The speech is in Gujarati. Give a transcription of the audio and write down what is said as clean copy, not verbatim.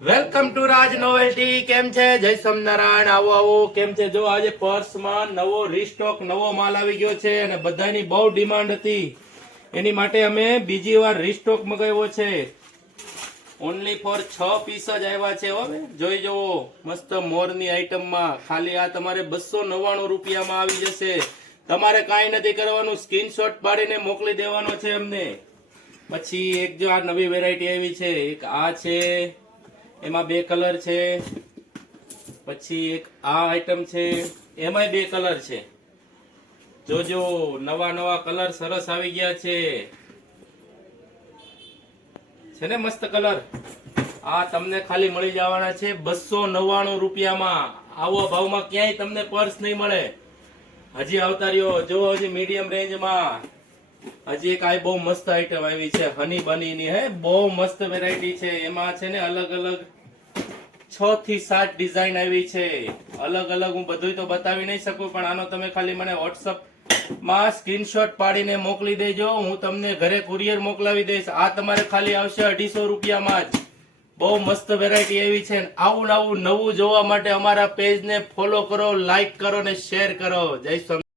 Welcome to Raj novelty. કેમ છે? જય સ્વામિનારાયણ. આવો આવો. કેમ છે? જો આજે પર્સમાં નવો રીસ્ટોક નવો માલ આવી ગયો છે અને બધાની બહુ ડિમાન્ડ હતી, એની માટે અમે બીજી વાર રીસ્ટોક મગાવ્યો છે. ઓનલી ફોર 6 પીસ જ આવ્યા છે. હવે જોઈ જવો, મસ્ત મોરની આઈટમમાં ખાલી આ તમારે 299 રૂપિયામાં આવી જશે. તમારે કાંઈ નથી કરવાનું, સ્ક્રીનશોટ પાડીને મોકલી દેવાનો છે અમને. પછી એક જો આ નવી વેરાયટી આવી છે, એક આ છે, એમાં 2 કલર છે. પછી એક આ આઈટમ છે, એમાંય 2 કલર છે. જોજો, નવા નવા કલર સરસ આવી ગયા છે ને મસ્ત કલર. આ તમને ખાલી મળી જવાના છે 299 રૂપિયામાં. આવો ભાવમાં ક્યાંય તમને પર્સ નહીં મળે. હજી આવતા રહ્યો. જો હજી મીડિયમ રેન્જમાં હજી એક આ બહુ મસ્ત આઈટમ આવી છે, હની બની ની. હે, બહુ મસ્ત વેરાયટી છે. એમાં છે ને અલગ અલગ 6 થી 7 ડિઝાઇન આવી છે. અલગ અલગ હું બધું તો બતાવી નહીં શકું, પણ આનો તમે ખાલી મને વોટ્સઅપ માં સ્ક્રીનશોટ પાડીને મોકલી દેજો. હું તમને ઘરે કુરિયર મોકલાવી દઈશ. આ તમારે ખાલી આવશે 250 રૂપિયામાં જ. બહુ મસ્ત વેરાયટી આવી છે. આવું નવું જોવા માટે અમારા પેજને ફોલો કરો, લાઈક કરો ને શેર કરો. જય સ્વામિનારાયણ.